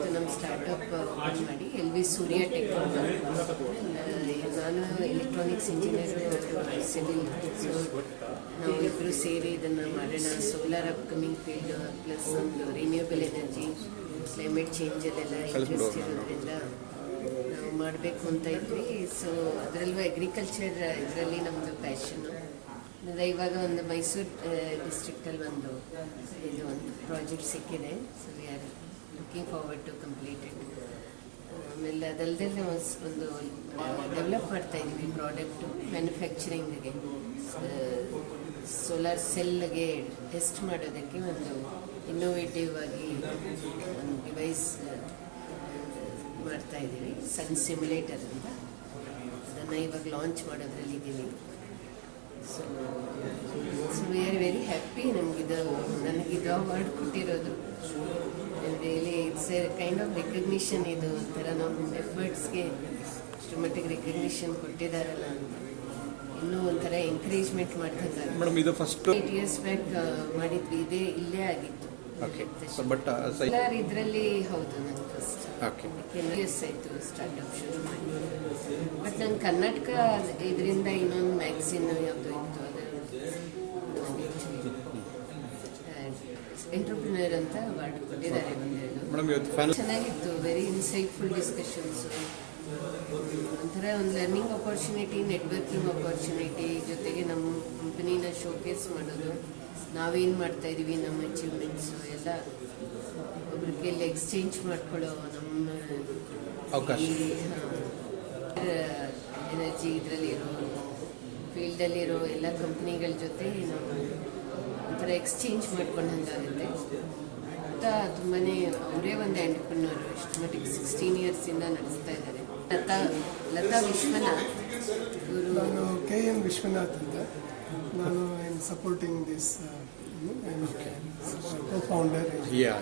ಆಯಿತು ನಮ್ಮ startup open ಮಾಡಿ ಎಲ್ ವಿ ಸೂರ್ಯ ಟೆಕ್. ನಾನು ಎಲೆಕ್ಟ್ರಾನಿಕ್ಸ್ ಇಂಜಿನಿಯರ್ ಸಿವಿಲ್ ಸೊ ನಾವು ಇಬ್ಬರು ಸೇರಿ ಇದನ್ನು ಮಾಡೋಣ. ಸೋಲಾರ್ ಅಪ್ಕಮಿಂಗ್ ಫೀಲ್ಡ್ ಪ್ಲಸ್ ಒಂದು ರಿನ್ಯೂಬಲ್ ಎನರ್ಜಿ ಕ್ಲೈಮೇಟ್ ಚೇಂಜಲ್ಲೆಲ್ಲ ಇಂಟ್ರೆಸ್ಟ್ ಇರೋದ್ರಿಂದ ನಾವು ಮಾಡಬೇಕು ಅಂತ ಇದ್ವಿ. ಸೊ ಅದರಲ್ಲೂ ಅಗ್ರಿಕಲ್ಚರ್ ಇದರಲ್ಲಿ ನಮ್ಮದು ಪ್ಯಾಷನ್ನು ಅಂದರೆ ಇವಾಗ ಒಂದು ಮೈಸೂರು ಡಿಸ್ಟ್ರಿಕ್ಟಲ್ಲಿ ಒಂದು ಇದು ಒಂದು ಪ್ರಾಜೆಕ್ಟ್ ಸಿಕ್ಕಿದೆ. So we looking forward to complete it ಆಮೇಲೆ ಅದಲ್ಲದೆ ಒಂದು ಡೆವಲಪ್ ಮಾಡ್ತಾ ಇದ್ದೀವಿ ಪ್ರಾಡಕ್ಟು ಮ್ಯಾನುಫ್ಯಾಕ್ಚರಿಂಗ್ಗೆ ಸೋಲಾರ್ ಸೆಲ್ಗೆ ಟೆಸ್ಟ್ ಮಾಡೋದಕ್ಕೆ ಒಂದು ಇನ್ನೋವೇಟಿವ್ ಆಗಿ ಒಂದು ಡಿವೈಸ್ ಮಾಡ್ತಾ ಇದ್ದೀವಿ ಸನ್ ಸಿಮ್ಯುಲೇಟರ್ ಅಂತ. ಅದನ್ನು ಇವಾಗ ಲಾಂಚ್ ಮಾಡೋದ್ರಲ್ಲಿ ಇದ್ದೀವಿ. So so we are very happy ನಮಗಿದು ನನಗಿದು ಅವಾರ್ಡ್ ಕೊಟ್ಟಿರೋದು. Really it's a kind of recognition ಇದು ಒಂಥರ ನಮ್ಮ ಎಫರ್ಟ್ಸ್ಗೆ ಅಷ್ಟು ಮಟ್ಟಿಗೆ ರೆಕಗ್ನಿಷನ್ ಕೊಟ್ಟಿದ್ದಾರಲ್ಲ. ಅಂತ ಇನ್ನೂ ಒಂಥರ ಎಂಕರೇಜ್ಮೆಂಟ್ ಮಾಡ್ತಿದ್ದಾರೆ. ಮೇಡಮ್ ಇದು ಫಸ್ಟ್ ಏಟ್ ಇಯರ್ಸ್ ಬ್ಯಾಕ್ ಮಾಡಿದ್ವಿ. ಇದೇ ಇಲ್ಲೇ ಆಗಿತ್ತು. ಓಕೆ ಬಟ್ ಸೋಲಾರ್ ಇದರಲ್ಲಿ ಹೌದು ನಾನು ಫಸ್ಟ್ ಓಕೆ ಇಯರ್ಸ್ ಆಯಿತು ಸ್ಟಾರ್ಟಪ್ ಶುರು ಮಾಡಿ. ಬಟ್ ನಂಗೆ ಕರ್ನಾಟಕ ಇದರಿಂದ ಇನ್ನೊಂದು ಮ್ಯಾಗ್ಝಿನ್ ಯಾವುದು ಎಂಟ್ರಪ್ರಿನರ್ ಅಂತ ಅವಾರ್ಡ್ ಕೊಟ್ಟಿದ್ದಾರೆ ಒಂದೆರಡು ಚೆನ್ನಾಗಿತ್ತು ವೆರಿ ಇನ್ಸೈಟ್ಫುಲ್ ಡಿಸ್ಕಷನ್ಸ್ ಒಂಥರ ಒಂದು ಲರ್ನಿಂಗ್ ಅಪರ್ಚುನಿಟಿ ನೆಟ್ವರ್ಕಿಂಗ್ ಅಪರ್ಚುನಿಟಿ ಜೊತೆಗೆ ನಮ್ಮ ಕಂಪನಿನ ಶೋಕೇಸ್ ಮಾಡೋದು. ನಾವೇನು ಮಾಡ್ತಾ ಇದ್ದೀವಿ ನಮ್ಮ ಅಚೀವ್ಮೆಂಟ್ಸು ಎಲ್ಲ ಒಬ್ರಿಗೆಲ್ಲ ಎಕ್ಸ್ಚೇಂಜ್ ಮಾಡ್ಕೊಳ್ಳೋ ನಮ್ಮ ಅವಕಾಶ. ಎನರ್ಜಿ ಇದರಲ್ಲಿರೋ ಫೀಲ್ಡಲ್ಲಿರೋ ಎಲ್ಲ ಕಂಪ್ನಿಗಳ ಜೊತೆ ನಾವು ಒಂಥರ ಎಕ್ಸ್ಚೇಂಜ್ ಮಾಡ್ಕೊಂಡಂಗಾಗುತ್ತೆ. ಅಂತ ತುಂಬಾ ಅವರೇ ಒಂದು ಎಂಟರ್ಪ್ರಿನರ್ ಇಷ್ಟು ಮಟ್ಟಿಗೆ ಸಿಕ್ಸ್ಟೀನ್ ಇಯರ್ಸಿಂದ ನಡೆಸ್ತಾ ಇದ್ದಾರೆ. ಲತಾ ಲತಾ ವಿಶ್ವನಾಥ್. ಇವರು ನಾನು ಕೆ ಎನ್ ವಿಶ್ವನಾಥ್ ಅಂತ. ನಾನು I am supporting this co founder yeah